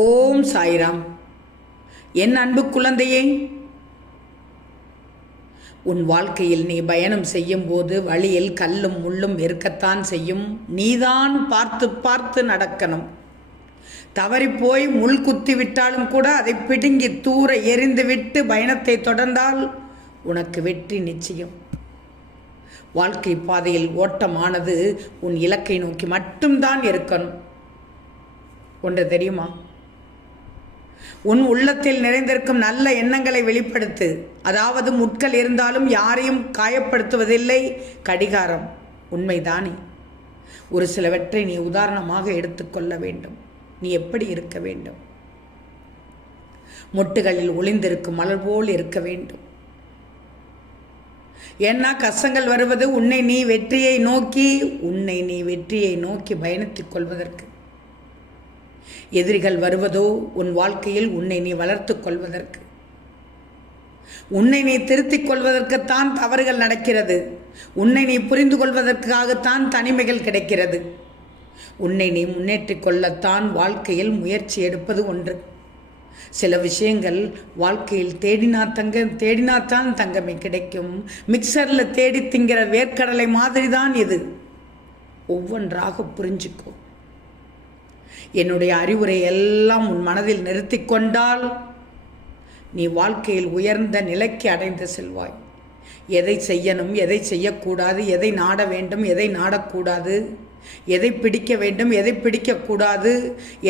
ஓம் சாய்ராம். என் அன்பு குழந்தையே, உன் வாழ்க்கையில் நீ பயணம் செய்யும் போது வழியில் கல்லும் முள்ளும் இருக்கத்தான் செய்யும். நீதான் பார்த்து பார்த்து நடக்கணும். தவறிப்போய் முள் குத்தி விட்டாலும் கூட அதை பிடுங்கி தூர எறிந்து விட்டு பயணத்தை தொடர்ந்தால் உனக்கு வெற்றி நிச்சயம். வாழ்க்கை பாதையில் ஓட்டமானது உன் இலக்கை நோக்கி மட்டும்தான் இருக்கணும். ஒன்று தெரியுமா? உன் உள்ளத்தில் நிறைந்திருக்கும் நல்ல எண்ணங்களை வெளிப்படுத்து. அதாவது முட்கள் இருந்தாலும் யாரையும் காயப்படுத்துவதில்லை கடிகாரம். உண்மைதானே? ஒரு சிலவற்றை நீ உதாரணமாக எடுத்துக்கொள்ள வேண்டும். நீ எப்படி இருக்க வேண்டும்? மொட்டுகளில் ஒளிந்திருக்கும் மலர் போல் இருக்க வேண்டும். ஏன்னா கஷ்டங்கள் வருவது உன்னை நீ வெற்றியை நோக்கி பயணித்துக் கொள்வதற்கு. எதிரிகள் வருவதோ உன் வாழ்க்கையில் உன்னை நீ வளர்த்துக் கொள்வதற்கு, உன்னை நீ திருத்திக் கொள்வதற்குத்தான் தவறுகள் நடக்கிறது. உன்னை நீ புரிந்து கொள்வதற்காகத்தான் தனிமைகள் கிடைக்கிறது. உன்னை நீ முன்னேற்றிக் கொள்ளத்தான் வாழ்க்கையில் முயற்சி எடுப்பது ஒன்று. சில விஷயங்கள் வாழ்க்கையில் தேடினாத்தான் தங்கமே கிடைக்கும். மிக்சரில் தேடி திங்கிற வேர்க்கடலை மாதிரி தான் இது. ஒவ்வொன்றாக புரிஞ்சுக்கோ. என்னுடைய அறிவுரை எல்லாம் உன் மனதில் நிறுத்தி கொண்டால் நீ வாழ்க்கையில் உயர்ந்த நிலைக்கு அடைந்து செல்வாய். எதை செய்யணும், எதை செய்யக்கூடாது, எதை நாட வேண்டும், எதை நாடக்கூடாது, எதை பிடிக்க வேண்டும், எதை பிடிக்கக்கூடாது,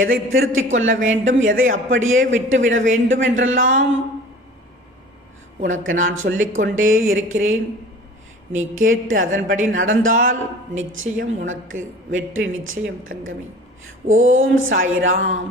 எதை திருத்தி கொள்ள வேண்டும், எதை அப்படியே விட்டுவிட வேண்டும் என்றெல்லாம் உனக்கு நான் சொல்லிக்கொண்டே இருக்கிறேன். நீ கேட்டு அதன்படி நடந்தால் நிச்சயம் உனக்கு வெற்றி நிச்சயம் தங்கமே. ஓம் சாய்ராம்.